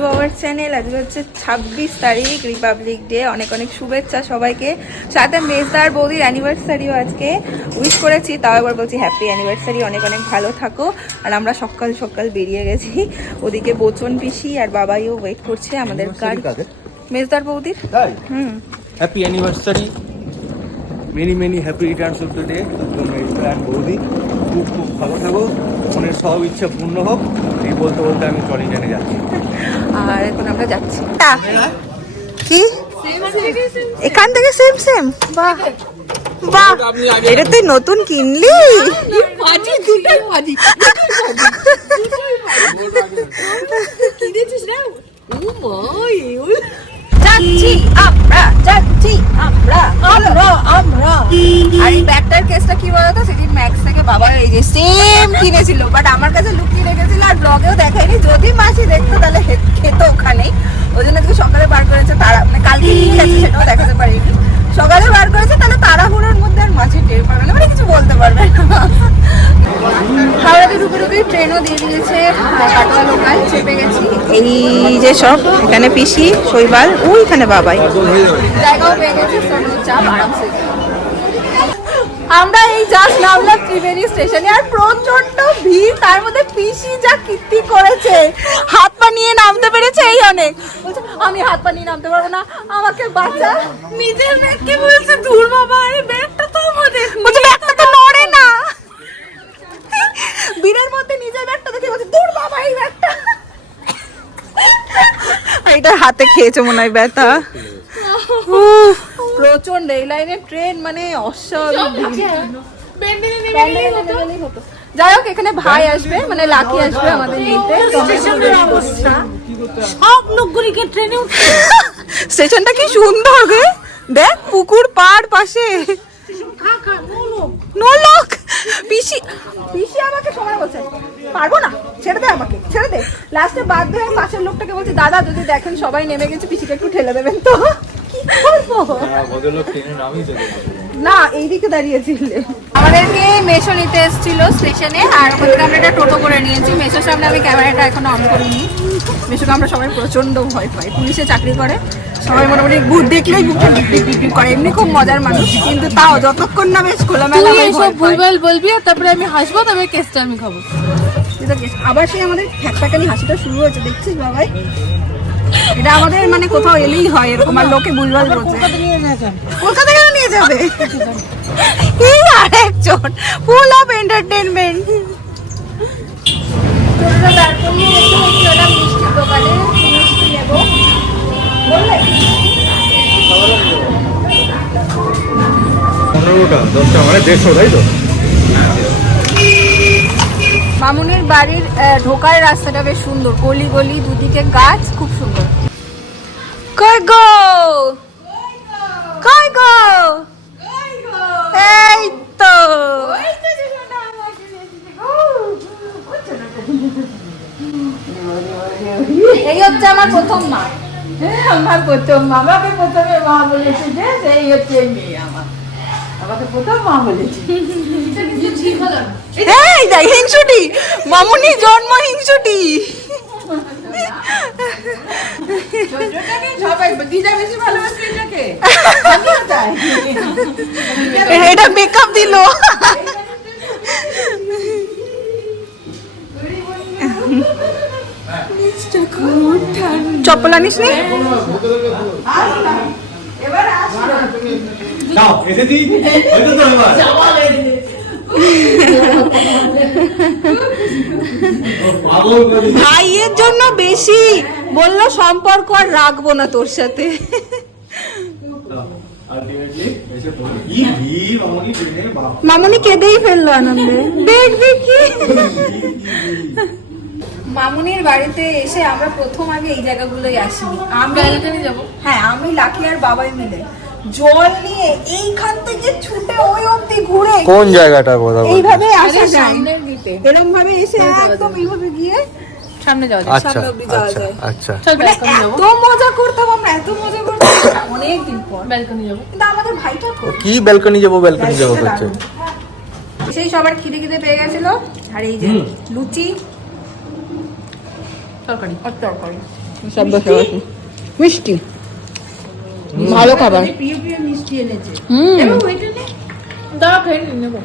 To our channel. আজকে হচ্ছে 26 তারিখ, রিপাবলিক ডে। অনেক অনেক শুভেচ্ছা সবাইকে। সাথে মেজদার বৌদির অ্যানিভার্সারিও আজকে উইশ করেছি, তাও একবার বলছি হ্যাপি অ্যানিভার্সারি, অনেক অনেক ভালো থাকো। আর আমরা সকাল সকাল বেরিয়ে গেছি, ওদিকে বচন পিসি আর বাবাইও ওয়েট করছে আমাদের গাড়ি। মেজদার বৌদির happy anniversary, many many happy returns of the day. মেজদা আর বৌদি খুব খুব ভালো থাকো, মনের সব ইচ্ছা পূর্ণ হোক। এই বলতে বলতে আমি টলিগঞ্জে যাচ্ছি। আর এখন আমরা যাচ্ছি কি এখান থেকে সেম সেম। বাহ বাহ, এটা তুই নতুন কিনলি? যাচ্ছি আমরা, যাচ্ছি আমরা আমরা আমরা। আর এই ব্যাগটার কেসটা কি বলতো, সেদিন ম্যাক্স থেকে বাবা এই যে সেম কিনেছিল, বাট আমার কাছে লুকিয়ে রেখেছিল আর ব্লগেও দেখায়নি। যদি মাসি দেখতো তাহলে খেতো ওখানেই, ওই জন্য তুই সকালে বার করেছে তারা, মানে কালকে কি গেছে সেটাও দেখাতে পারিনি। সকালে বার করেছে, তাহলে তাড়াহুড়োর মধ্যে আর মাছি টের পাবে না, মানে কিছু বলতে পারবে না। হাওড়াতে ঢুকে ঢুকে ট্রেনও দিয়ে দিয়েছে, কাটোয়া লোকাল চেপে গেছি। এই যে সব এখানে পিসি শৈবাল, ওইখানে বাবাই, জায়গাও পেয়ে গেছি। চাপ আরামসে আমরা এই জাস্ট নামলাম ত্রিবেণী স্টেশনে, আর প্রচন্ড ভিড়। তার মধ্যে পিসি যা কীর্তি করেছে, হাত পা নিয়ে নামতে পেরেছে, এই অনেক। বলছে আমি হাত পা নিয়ে নামতে পারবো না, আমাকে বাঁচা। নিজের ব্যাগকে বলছে দূর বাবা, এই ব্যাগটা তো আমাদের, বলছে ব্যাগটা তো নড়ে না। ভিড়ের মধ্যে নিজের ব্যাগটা দেখে বলছে দূর বাবা, এই ব্যাগটা। এটা হাতে খেয়েছে মনে হয় ব্যথা। প্রচন্ড এই লাইনের ট্রেন, মানে অস্বাভাবিক। যাই হোক, এখানে ভাই আসবে, মানে লাকি আসবে আমাদের নিতে। সব লোকগুলিকে ট্রেনে উঠছে। স্টেশনটা কি সুন্দর রে, দেখ পুকুর পাড় পাশে। নোলক পিসি পিসি আমাকে সময় বলছে পারবো না, ছেড়ে দে আমাকে, ছেড়ে দে। লাস্টে বাধ্য হয়ে পাশের লোকটাকে বলছি দাদা যদি দেখেন সবাই নেমে গেছে, পিসিকে একটু ঠেলে দেবেন তো। কি করবো না, এইদিকে দাঁড়িয়েছিলে। আমাদেরকে মেশো নিতে এসেছিল স্টেশনে, আর ওখান থেকে আমরা একটা টোটো করে নিয়েছি। মেশোর সামনে আমি ক্যামেরাটা এখনো অন করিনি। মেশোকে আমরা সবাই প্রচন্ড ভয় পাই, পুলিশে চাকরি করে, সবাই মোটামুটি ভূত দেখলেই বুকটা ডিপ করে। এমনি খুব মজার মানুষ, কিন্তু তাও যতক্ষণ না বেশ খোলামেলা ভুলভাল বলবি, আর তারপরে আমি হাসবো, তারপরে কেসটা আমি খাবো। আবার সেই আমাদের ঠ্যাকটাকানি হাসিটা শুরু হয়েছে, দেখছিস বাবাই? এটা আমাদের মানে কোথাও এলেই হয় এরকম, আর লোকে ভুলভাল বলছে। কলকাতা কেন নিয়ে যাবে? এই আরেকজন ফুল অফ এন্টারটেইনমেন্ট। ছোটটা তারপর মিষ্টির দোকানে মিষ্টি নেবো বললে 15টা 10টা মানে 150, তাই তো? মামুনির বাড়ির ঢোকার রাস্তাটা বেশ সুন্দর, গলি গলি, দুদিকে গাছ, খুব সুন্দর। কই গো, কই গো, এই তো এই হচ্ছে আমার প্রথম মা। আমার প্রথম মা, আমাকে প্রথমে মা বলেছে যে এই হচ্ছে মেয়ে আমার, আমাকে প্রথম মা বলেছে। এই দেখ হিংসুটি, মামুনি জন্ম হিংসুটি। এটা মেকআপ দিল। চপ্পল আনিস নি? ভাইয়ের জন্য বেশি বললো, সম্পর্ক আর রাখবো না তোর সাথে। মামুনি কেঁদেই ফেললো আনন্দে, দেখবি কি। মামুনির বাড়িতে এসে আমরা প্রথম আগে এই জায়গাগুলোই আসি। আমরা যাবো, হ্যাঁ আমি লাকি আর বাবাই মিলে জল নিয়ে এইখান থেকে ছুটে ওই অবধি ঘুরে। কোন জায়গাটা কথা বলছিস? এইভাবে আসা যায়, এরকম ভাবে এসে একদম এইভাবে গিয়ে সামনে যাওয়া যায়, সামনে অবধি যাওয়া যায়। আচ্ছা, এত মজা করতাম আমরা, এত মজা করতাম অনেকদিন পর। ব্যালকনি যাবো, কিন্তু আমাদের ভাইটা কি ব্যালকনি যাবো, ব্যালকনি যাবো করছে। সেই সবার খিদে খিদে পেয়ে গেছিল, আর এই যে লুচি তরকারি আর তরকারি সব বসে বসে মিষ্টি ভালো খাবার প্রিয় প্রিয় মিষ্টি এনেছে দাও খেয়ে নিয়ে নেবো।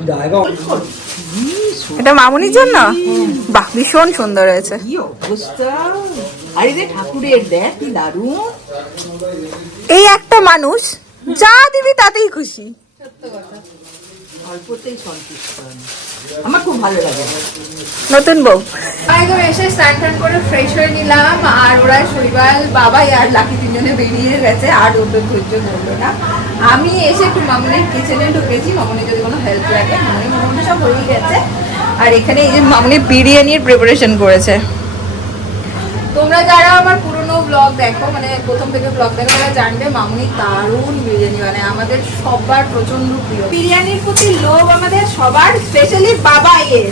এটা মামুনির জন্য বাহ ভীষণ সুন্দর হয়েছে কি অবস্থা, আরে রে ঠাকুরের দেখ কি দারুণ। এই একটা মানুষ যা দিবি তাতেই খুশি অল্পতেই সন্তুষ্ট আমি। আমার খুব ভালো লাগে। নতুন বউ একদম এসে স্নান টান করে ফ্রেশ হয়ে নিলাম আর ওরা শৈবাল বাবাই আর লাকি তিনজনে বেরিয়ে গেছে আর ওদের ধৈর্য ধরলো না। আমি এসে একটু মামুনির কিচেনে ঢুকেছি, মামুনির যদি কোনো হেল্প লাগে। মামুনি সব হয়ে গেছে আর এখানে এই যে মামুনি বিরিয়ানির প্রিপারেশন করেছে। তোমরা যারা আমার পুরনো ব্লগ দেখো, মানে প্রথম থেকে ব্লগ দেখো, তারা জানবে মামুনি দারুণ বিরিয়ানি বানায়, আমাদের সবার প্রচন্ড প্রিয়। বিরিয়ানির প্রতি লোভ আমাদের সবার, স্পেশালি বাবাইয়ের।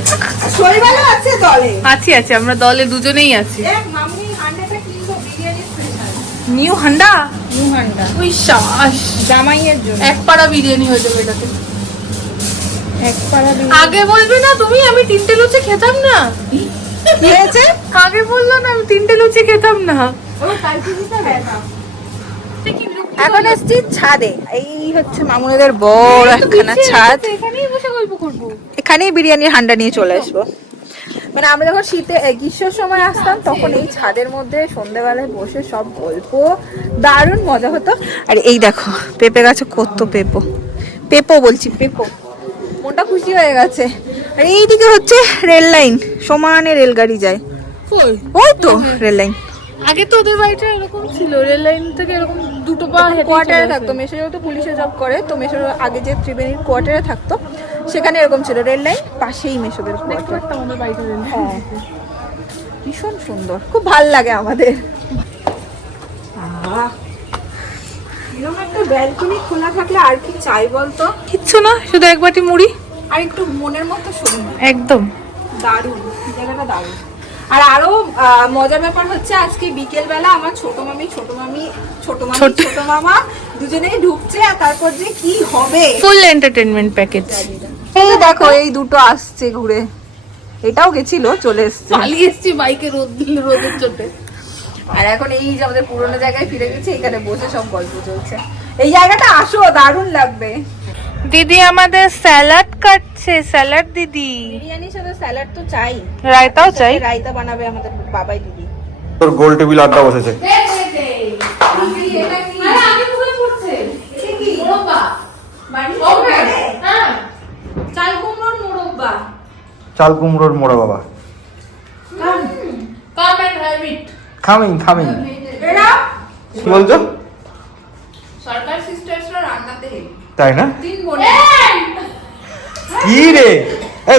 শৈবালও আছে দলে। আছি আমরা দলে দুজনেই আছি। দেখ মামুনি হান্ডাটা কিনবো বিরিয়ানি স্পেশাল। নিউ হান্ডা নিউ হান্ডা ওই শ্বাস জামাইয়ের জন্য এক পাড়া বিরিয়ানি হয়ে যাবে এটাতে। এক পাড়া আগে বলবে না তুমি আমি 3টে লুচি খেতাম না? কি হয়েছে? আগে বললো না আমি 3টে লুচি খেতাম না। এখন এসছি ছাদে। এই হচ্ছে মামুনিদের বড় একখানা ছাদ। এখানেই বসে গল্প করবো। এখানেই বিরিয়ানির হান্ডা নিয়ে চলে আসবো। মানে আমরা যখন শীতে গ্রীষ্মের সময় আসতাম তখন এই ছাদের মধ্যে সন্ধ্যেবেলায় বসে সব গল্প, দারুণ মজা হতো। আর এই দেখো পেঁপে গাছে কত পেঁপো বলছি পেঁপো, মনটা খুশি হয়ে গেছে। আর এইদিকে হচ্ছে রেল লাইন, সমানে রেলগাড়ি যায়। ওই তো রেল লাইন। আগে তো ওদের বাড়িটা এরকম ছিল, রেল লাইন থেকে এরকম দুটো পা হেঁটে কোয়ার্টারে থাকতো, মেসো যেহেতু পুলিশে জব করে তো মেসোর আগে যে ত্রিবেণীর কোয়ার্টারে থাকতো সেখানে এরকম ছিল, রেল লাইন পাশেই মেসোদের কোয়ার্টার। আমাদের বাড়িতে হ্যাঁ ভীষণ সুন্দর, খুব ভাল লাগে আমাদের। এরকম একটা ব্যালকনি খোলা থাকলে আর কি চাই বলতো? কিচ্ছু না, শুধু এক বাটি মুড়ি আর একটু মনের মতো সুন্দর, একদম দারুণ জায়গাটা দারুণ। আর আরো মজার ব্যাপার হচ্ছে আজকে বিকেল বেলা আমার ছোট মামা দুজনেই ঢুকছে। আর তারপর যে কি হবে, ফুল এন্টারটেইনমেন্ট প্যাকেজ। এই দেখো এই দুটো আসছে ঘুরে, এটাও গেছিল চলে এসছে। পালিয়ে এসছি বাইকে রোদের চোটে। আর এখন এই যে আমাদের পুরোনো জায়গায় ফিরে গেছে, এখানে বসে সব গল্প চলছে। এই জায়গাটা আসো, দারুণ লাগবে। দিদি আমাদের স্যালাড কাটছে, স্যালাড দিদি। বিরিয়ানির সাথে স্যালাড তো চাই, রায়তাও চাই। রায়তা বানাবে আমাদের বাবাই দিদি। তোর গোল টেবিল আড্ডা বসেছে। চাল কুমড়োর মোড়া বাবা। খামিং কি বলছো? সরকার সিস্টার্সরা রান্নাতে তাই না? তিন বোনে। কি রে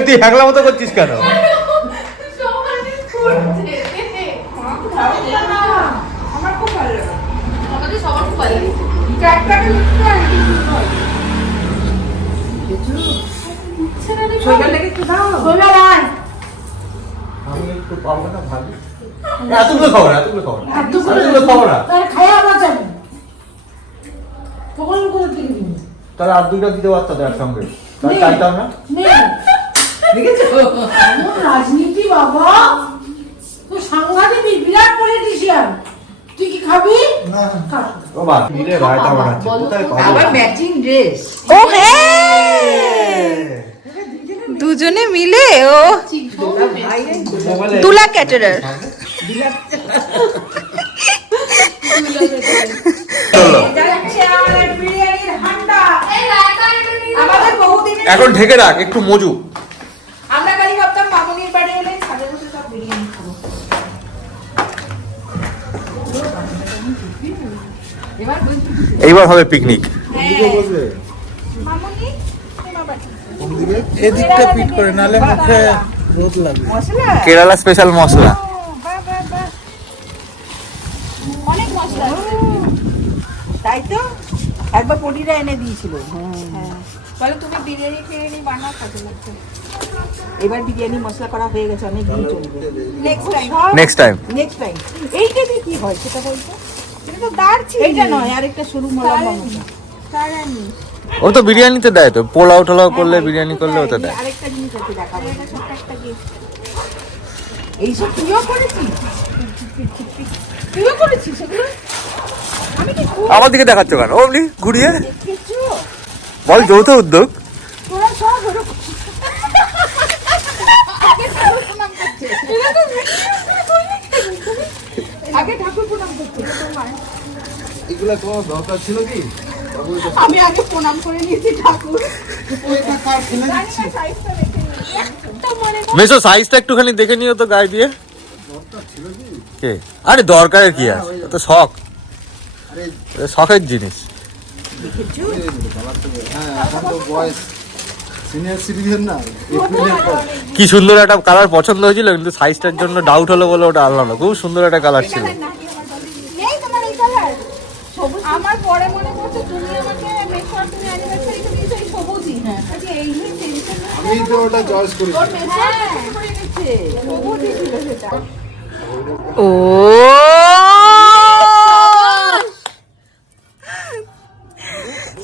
তুই হ্যাংলা মতো করছিস কেন? আমার খুব ভালো লাগে। আমাদের সবার খুব ভালো লাগে। শৈবালটাকে একটু দাও। আমি একটু পাবো না ভাবি। এতগুলো খাবো না, খাবো না। তাহলে আর দুইটা দিতে পারতাম একসঙ্গে, তাহলে চাইতাম না। রাজনীতি বাবা তো সাংঘাতিক বিরাট পলিটিশিয়ান, তুই কি খাবি? বাবা মিলে রায়তা বানাচ্ছে, কোথায় পাবো? আবার ম্যাচিং ড্রেস। ও হ্যাঁ, দুজনে মিলে ও তুলা ক্যাটারার। এখন ঢেকে রাখ, একটু মজু। আমরা খালি ভাবতাম মামুনির বাড়ি এলে ছাদে বসে সব বিরিয়ানি খাবো। এইবার হবে পিকনিক। মামুনি এদিকটা পিট করে, নালে মুখে রোদ লাগবে। মশলা কেরালা স্পেশাল মশলা। বাহ বাহ বাহ, অনেক মশলা আছে। তাই তো একবার পটিরা এনে দিয়েছিল। হ্যাঁ বলে তুমি বিরিয়ানি ফিরিয়ানি বানাও, কাজে লাগছে। এবার বিরিয়ানি মশলা করা হয়ে গেছে, অনেক দিন চলবে। নেক্সট টাইম এইটা দিয়ে কি হয় সেটা বলতো? এটা তো দারচিনি। এইটা নয়, আরেকটা সরু মলা মশলা। সারানি ও তো বিরিয়ানিতে দেয়, তো পোলাও টোলাও করলে বিরিয়ানি করলে ওটা দেয়। আরেকটা জিনিস আছে দেখাবো, এটা ছোট্ট একটা gift। এইসব তুইও করেছিস? তুইও করেছিস এগুলো? আমি কি আমার দিকে দেখাচ্ছ কেন অমনি ঘুরিয়ে? বল যৌথ উদ্যোগ। তোরা সব ওরকম। আগে ঠাকুর প্রণাম করছে তোমার। এগুলা তোমার দরকার ছিল কি? আমি আগে প্রণাম করে নিয়েছি ঠাকুর। ওইটা কার ফেলে দিচ্ছি? সাইজটা দেখে নিয়েছি। একটা মনে মেসো সাইজটা একটুখানি দেখে নিও তো গায়ে দিয়ে। কে? আরে দরকারের কি আছে? ও তো শখ। এটা শখের জিনিস। হ্যাঁ, এখন তো বয়স সিনিয়র সিটিজেন না, এপ্রিলের পর। কি সুন্দর একটা কালার পছন্দ হয়েছিল, কিন্তু সাইজটার জন্য ডাউট হলো বলে ওটা আনলাম না। খুব সুন্দর একটা কালার ছিল। নেই তোমার এই কালার সবুজ। আমার পরে মনে পড়ছে তুমি আমাকে মেকআপ তুমি অ্যানিভার্সারিতে দিয়েছো এই সবুজই। আচ্ছা এই টেনশন আমি তো ওটা চয়েস করি। ওর মেকআপ করে নিচ্ছে সবুজই ছিল সেটা। ও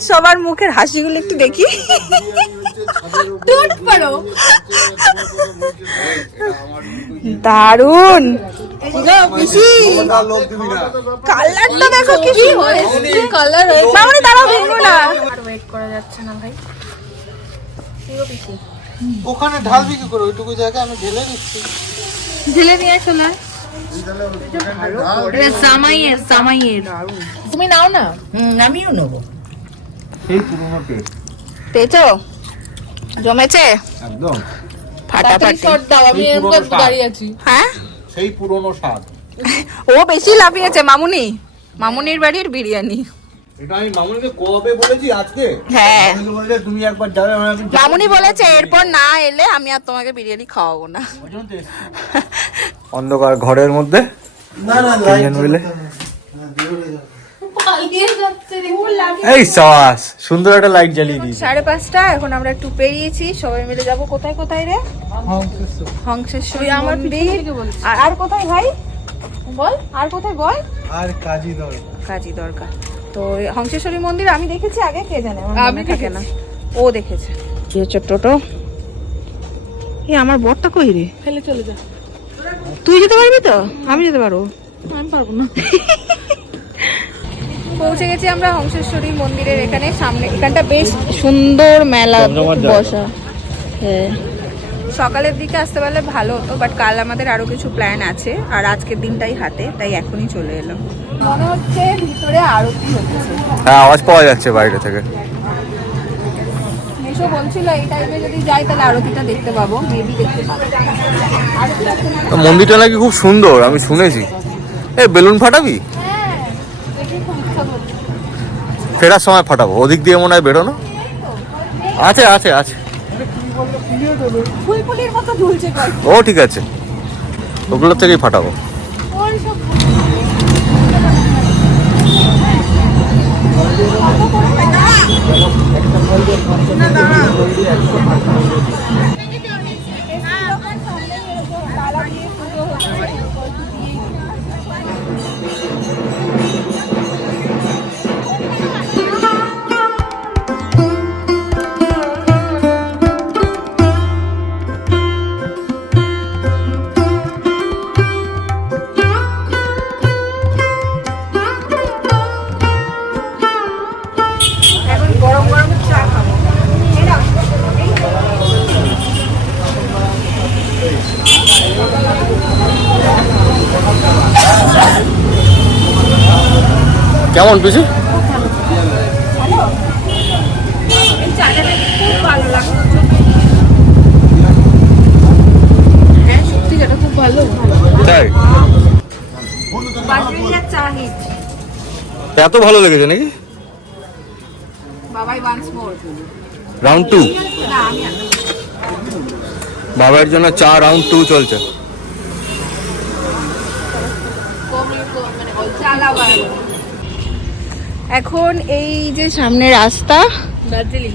সবার মুখের হাসিগুলো একটু দেখি। টুট পারো দারুন। কালারটা দেখো কি হয়েছে। কালার মামনি দাঁড়াও ভেঙো না। ওয়েট করা যাচ্ছে না ভাই। ওখানে ঢালবি কি করে? ওইটুকু জায়গা আমি ঢেলে দিচ্ছি। ঢেলে নিয়ে চলে জামাইয়ের তুমি নাও না। আমিও নেবো। সেই পুরোনো টেস্ট পেয়েছো? জমেছে একদম। ফাটাফাটি। শর্ট দাও, আমি এই পুরোনো এরকম দাঁড়িয়ে আছি। হ্যাঁ সেই পুরোনো স্বাদ। ও বেশি লাফিয়েছে মামুনি। মামুনির বাড়ির বিরিয়ানি। এটা আমি মামুনিকে কবে বলেছি? আজকে। হ্যাঁ মামুনি বলেছে তুমি একবার যাবে। মামুনি বলেছে এরপর না এলে আমি আর তোমাকে বিরিয়ানি খাওয়াবো না। অন্ধকার ঘরের মধ্যে না না, তিনজন মিলে পালিয়ে যাচ্ছে রে। এই সাবাস, সুন্দর একটা লাইট জ্বালিয়ে দিয়েছি। 5:30 এখন আমরা একটু পেরিয়েছি। সবাই মিলে যাব কোথায় কোথায় রে? হংসেশ্বরী আমার মন্দির। আর কোথায় ভাই বল? আর কোথায় বল? আর কাজী দর কাজী দরকার। তো হংসেশ্বরী মন্দির আমি দেখেছি আগে, কে জানে আমার আমি মনে থাকে না। ও দেখেছে। কি হচ্ছে টোটো? এই আমার বরটা কই রে? ফেলে চলে যা। তুই যেতে পারবি তো? আমি যেতে পারবো। আমি পারবো না। পৌঁছে গেছি আমরা হংসেশ্বরী মন্দিরের এখানে সামনে। এখানটা বেশ সুন্দর মেলা জমজমাট জায়গা। বসা। হ্যাঁ সকালের দিকে আসতে পারলে ভালো হতো, বাট কাল আমাদের আরো কিছু প্ল্যান আছে আর আজকের দিনটাই হাতে, তাই এখনই চলে এলাম। মনে হচ্ছে ভিতরে আরতি হচ্ছে। হ্যাঁ, আওয়াজ পাওয়া যাচ্ছে বাইরে থেকে। মেশো বলছিল এই টাইমে যদি যাই তাহলে আরতিটা দেখতে পাবো, মেবি দেখতে পাবো। আরতি দেখতে না? তো মন্দিরটা নাকি খুব সুন্দর, আমি শুনেছি। এই বেলুন ফাটাবি? হ্যাঁ দেখি খুব ইচ্ছা করছে। ফেরার সময় ফাটাবো, ওদিক দিয়ে মনে হয় বেরোনো আছে। আছে আছে। ফুলফুলির মতো ঝুলছে কয়। ও ঠিক আছে, ওগুলোর থেকেই ফাটাবো। ওই সব এখন গরম গরম চা খাবো। এই নাও। কেমন পিছু? এই চাটা খেতে খুব ভালো লাগছে। হ্যাঁ সত্যি এটা খুব ভালো। তাই? বাসবিরিয়ার চা হিট। এত ভালো লেগেছে নাকি? বাবাই ওয়ান্স মোর। রাউন্ড 2। না আমি আর বাবার জন্য চা রাউন্ড 2 চলছে। এখন এই যে সামনে রাস্তা, দার্জিলিং।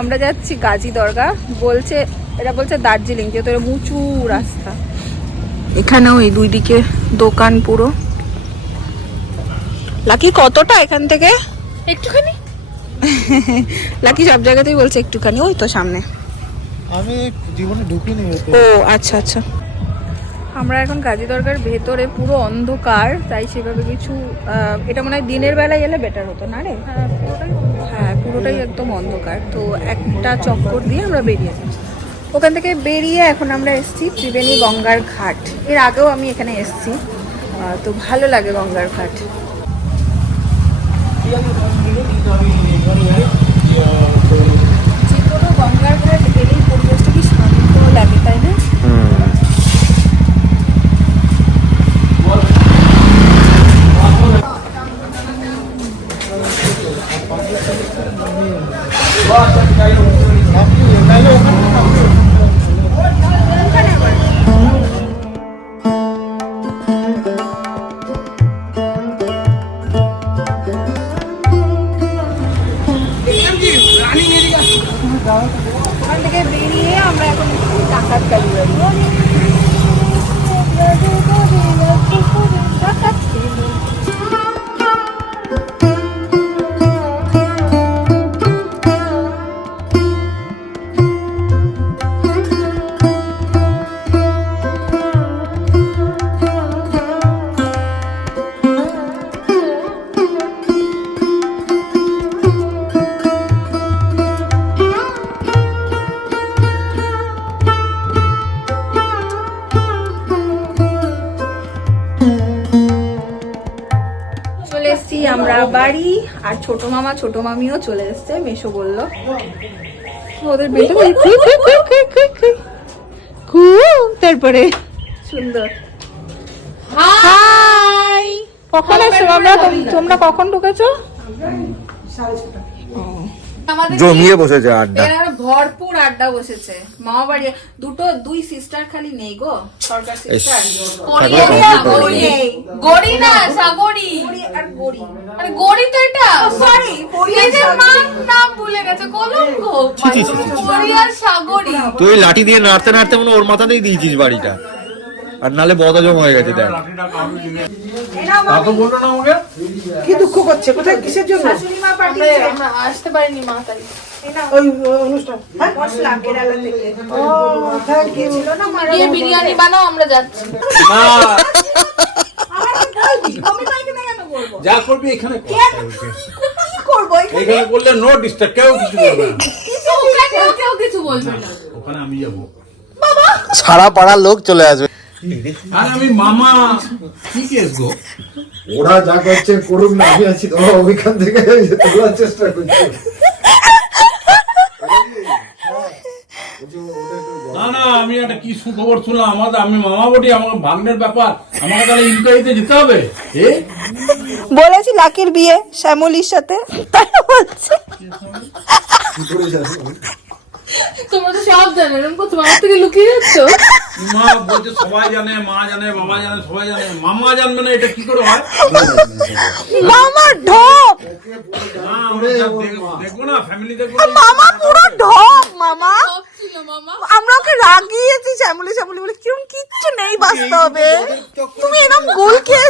আমরা যাচ্ছি গাজী দরগা। বলছে এরা বলছে দার্জিলিং, যেহেতু এটা উঁচু রাস্তা। এখানেও এই দুই দিকে দোকান পুরো। লাকি কতটা এখান থেকে? একটুখানি। লাকি সব জায়গাতেই বলছে একটুখানি। ওই তো সামনে। আমি জীবনে ঢুকিনি এতে। ও আচ্ছা আচ্ছা। আমরা এখন গাজী দরগার ভেতরে, পুরো অন্ধকার, তাই সেভাবে কিছু এটা মনে হয় দিনের বেলায় এলে বেটার হতো না রে? হ্যাঁ, পুরোটাই একদম অন্ধকার। তো একটা চক্কর দিয়ে আমরা বেরিয়ে যাই। ওখান থেকে বেরিয়ে এখন আমরা এসেছি ত্রিবেণী গঙ্গার ঘাট। এর আগেও আমি এখানে এসেছি, তো ভালো লাগে গঙ্গার ঘাট। যে কোনো গঙ্গার ঘাট এলেই পরিবেশটা কি শান্ত লাগে, তাই না? ওখান থেকে বেরিয়ে আমরা এখন ডাকাত কালীবাড়ি। চলে এসছি আমরা বাড়ি, আর ছোট মামা ছোট মামিও চলে এসছে। মেশো বললো ওদের তারপরে সুন্দর। হাই, কখন এসছো তোমরা কখন ঢুকেছো? জমিয়ে বসেছে আড্ডা, ভরপুর আড্ডা বসেছে। মামা বাড়ি দুই সিস্টার খালি নেই গো, সরকার সিস্টার। গড়ি না সাগরি, আর গড়ি, আরে গড়ি তো এটা, সরি নিজের নাম ভুলে গেছে, কলঙ্ক। গড়ি আর সাগরি। তুই লাঠি দিয়ে নাড়তে নাড়তে মনে ওর মাথাতেই দিয়েছিস বাড়িটা, আর নালে বদজম হয়ে গেছে। দেখ কি দুঃখ করছে, কোথায় কিসের জন্য? শাশুড়ি মা পাঠিয়েছে, আমরা আসতে পারিনি মা তাই। ওই অনুষ্ঠান মশলা কেরালা থেকে। ও থ্যাংক ইউ। ছিল না মারা গিয়ে বিরিয়ানি বানাও, আমরা যাচ্ছি। আমি মাইকে না কেন করবো? যা করবি এখানে কর। কি করবো এখানে করলে নো ডিস্টার্ব, কেউ কিছু করবে না। কেউ কিছু বলবে না। ওখানে আমি যাবো, সারা পাড়ার লোক চলে আসবে। আর আমি মামা কি কেস গো? ওরা যা করছে করুক না, আমি আছি তো ওইখান থেকে তোলার চেষ্টা করছি। না না, আমি একটা কি সুখবর শুনলাম। আমি মামা বটি, আমার ভাগ্নের ব্যাপার, আমাকে তাহলে ইনকোয়ারিতে যেতে হবে। বলেছি লাকির বিয়ে শ্যামলির সাথে, তাই বলছে। কি করে যাবে? তোমরা তো সব জানো, এরকম করছো, আমার থেকে লুকিয়ে যাচ্ছ। মা বলছে সবাই জানে, মা জানে, বাবা জানে, সবাই জানে, মামা জানবে না, এটা কি করে হয়? মামা ঢপ, না, আমরা দেখবো না, ফ্যামিলি দেখবো না। মামা পুরো ঢপ। মামা সব ছিল মামা। আমরা ওকে রাগিয়েছি শ্যামলি শ্যামলি বলে, কিরম কিচ্ছু নেই বাস্তবে। তুমি এরকম গুল খেয়ে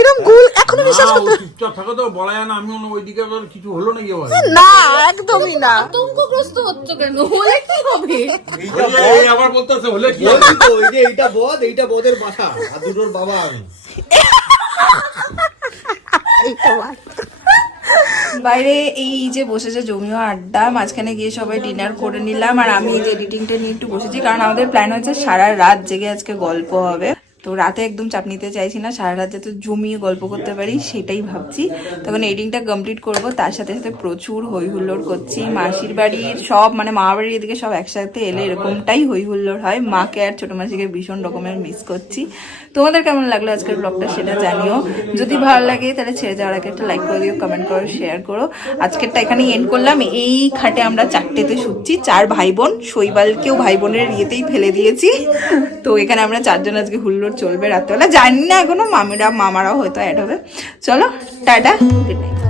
এরকম গুল এখনো বিশ্বাস না, ও করতে চুপচাপ থাকো তো, বলা যায় না। আমি ওইদিকে কিছু হলো নাকি আবার? না, একদমই না। আতঙ্কগ্রস্ত হচ্ছ কেন? হলে কি হবে? এই আবার বলতেছে হলে কি হবে? এইটা বদের বাসা, আর দুটোর বাবা আমি। বাইরে এই যে বসেছে জমিও আড্ডা, মাঝখানে গিয়ে সবাই ডিনার করে নিলাম, আর আমি এই যে এডিটিংটা নিয়ে একটু বসেছি, কারণ আমাদের প্ল্যান হচ্ছে সারা রাত জেগে আজকে গল্প হবে। তো রাতে একদম চাপ নিতে চাইছি না, সারা রাত যাতে জমিয়ে গল্প করতে পারি সেটাই ভাবছি। তখন এডিটিংটা কমপ্লিট করব, তার সাথে সাথে প্রচুর হই হুল্লোড় করছি। মাসির বাড়ির সব, মানে মামার বাড়ির এদিকে সব একসাথে এলে এরকমটাই হই হুল্লোড় হয়। মাকে আর ছোটো মাসিকে ভীষণ রকমের মিস করছি। তোমাদের কেমন লাগলো আজকের ব্লগটা সেটা জানিও। যদি ভালো লাগে তাহলে ছেড়ে যাওয়ার আগে একটা লাইক করে দিও, কমেন্ট করো, শেয়ার করো। আজকেরটা এখানেই এন্ড করলাম। এই খাটে আমরা 4টেতে শুচ্ছি, 4 ভাই বোন। শৈবালকেও ভাই বোনের ইয়েতেই ফেলে দিয়েছি। তো এখানে আমরা 4 জন আজকে হুল্লোড় চলবে রাত্রেবেলা। জানি না এখনো, মামারাও হয়তো অ্যাড হবে। চলো টাটা, গুড নাইট।